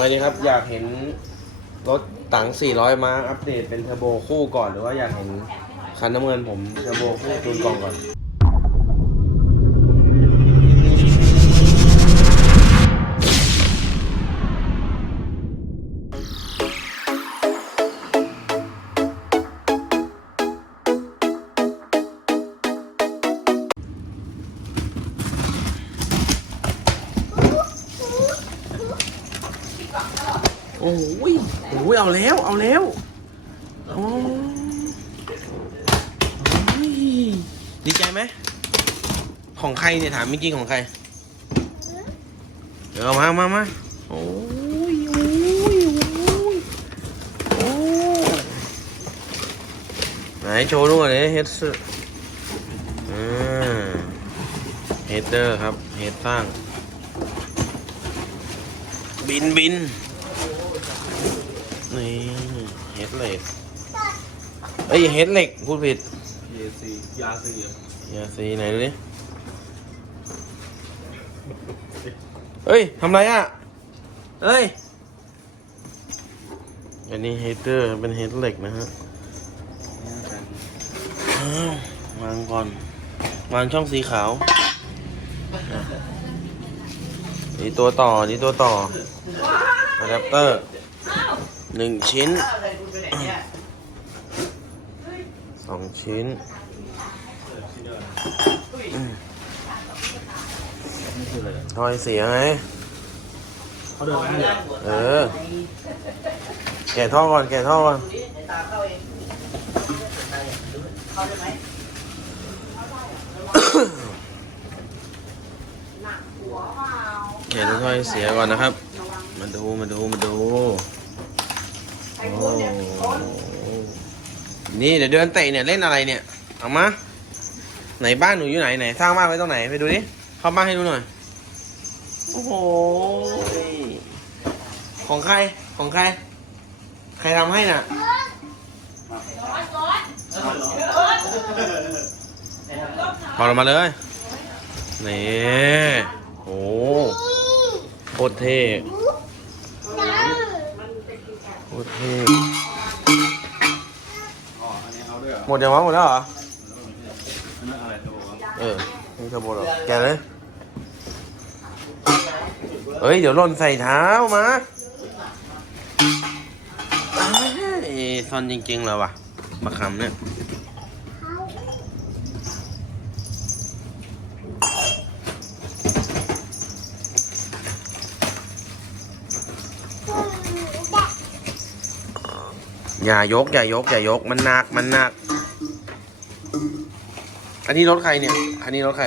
ไงดีครับ อยากเห็นรถตัง 400 ม้า อัปเดตเป็นเทอร์โบคู่ก่อน หรือว่าอยากเห็นคันน้ำเงินผมเทอร์โบคู่ตูนกล่องก่อน โอ้ยโอ้ยเอาแล้ว เอาแล้วโอ้ยดีใจไหม ของใครเนี่ยถามเมื่อกี้ของใคร เดี๋ยวมามามาโอ้ยโอ้ยโอ้ยโอ้ไหนโชว์ดูหน่อยเฮดส์อ่าเฮดเดอร์ครับ เฮดตั้งบินบิน นี่เฮดเหล็กเอ้ยเฮดเหล็กพูดผิดเยซียาซียาซีไหนดูดิเฮ้ยทำไรอะเฮ้ย อันนี้เฮดเดอร์เป็นเฮดเหล็กนะฮะอ้าววางก่อน วางช่องสีขาวนี่ตัวต่อ นี่ตัวต่ออะแดปเตอร์ หนึ่งชิ้นสองชิ้นทอยเสียไงเขาเดินมาเลยเออ แกะท่อก่อน แกะท่อก่อนแกะท่อยเสียก่อนนะครับ มาดู มาดู มาดูโอ้ นี่เดี๋ยวเดินเตะเนี่ยเล่นอะไรเนี่ยเอามาไหนบ้านหนูอยู่ไหนไหนสร้างบ้านไว้ตรงไหนไปดูดิเข้าบ้านให้ดูหน่อยโอ้โหของใครของใคร ใครทำให้น่ะพอเรามาเลยนี่โอ้โคตรเท่โคตรเท่ หรอหมดยังวะหมดแล้วเหรออันนั้นอะไรตัววะเออไม่ขบวนหรอกแกะเลย เฮ้ย เดี๋ยวหล่นใส่เท้ามาเอ้ยซอนจริงๆเลยว่ะมาคำเนี่ยอย่ายก อย่ายก อย่ายก มันหนัก มันหนัก อันนี้รถใครเนี่ย อันนี้รถใคร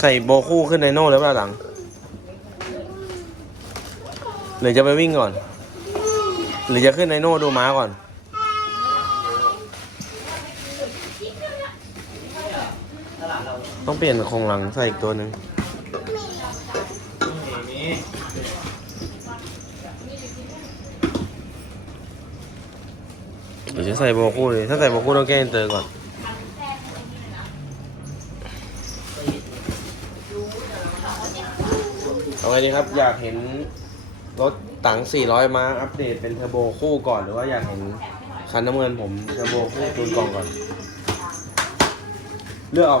ใส่โบคู่ขึ้นในโน่แล้วเปล่าหลังหรือจะไปวิ่งก่อน หรือจะขึ้นในโน่ดูม้าก่อน ต้องเปลี่ยนโครงหลังใส่อีกตัวหนึ่ง นี่ เดี๋ยว จะใส่โบคูเลยถ้าใส่โบคู่ต้องแก้อินเตอร์ก่อน เอาไงดีครับ อยากเห็นรถตัง400 ม้า อัปเดตเป็นเทอร์โบคู่ก่อน หรือว่าอยากเห็นคันน้ำเงินผมเทอร์โบคู่ตูนกล่องก่อน เลือกเอา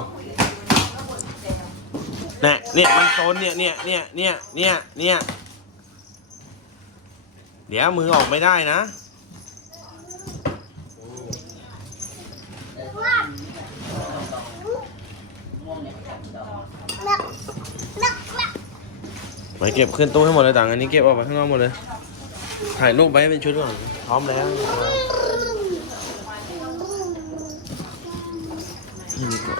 เนี่ยเนี่ยมันโซนเนี่ยเนี่ยเนี่ยเนี่ยเนี่ยเนี่ยเดี๋ยวมือออกไม่ได้นะ ไปเก็บขึ้นตู้ให้หมดเลยต่างอันนี้เก็บออกไปข้างนอกหมดเลย ถ่ายรูปไว้เป็นชุดก่อนพร้อมแล้วนี่ดีกว่า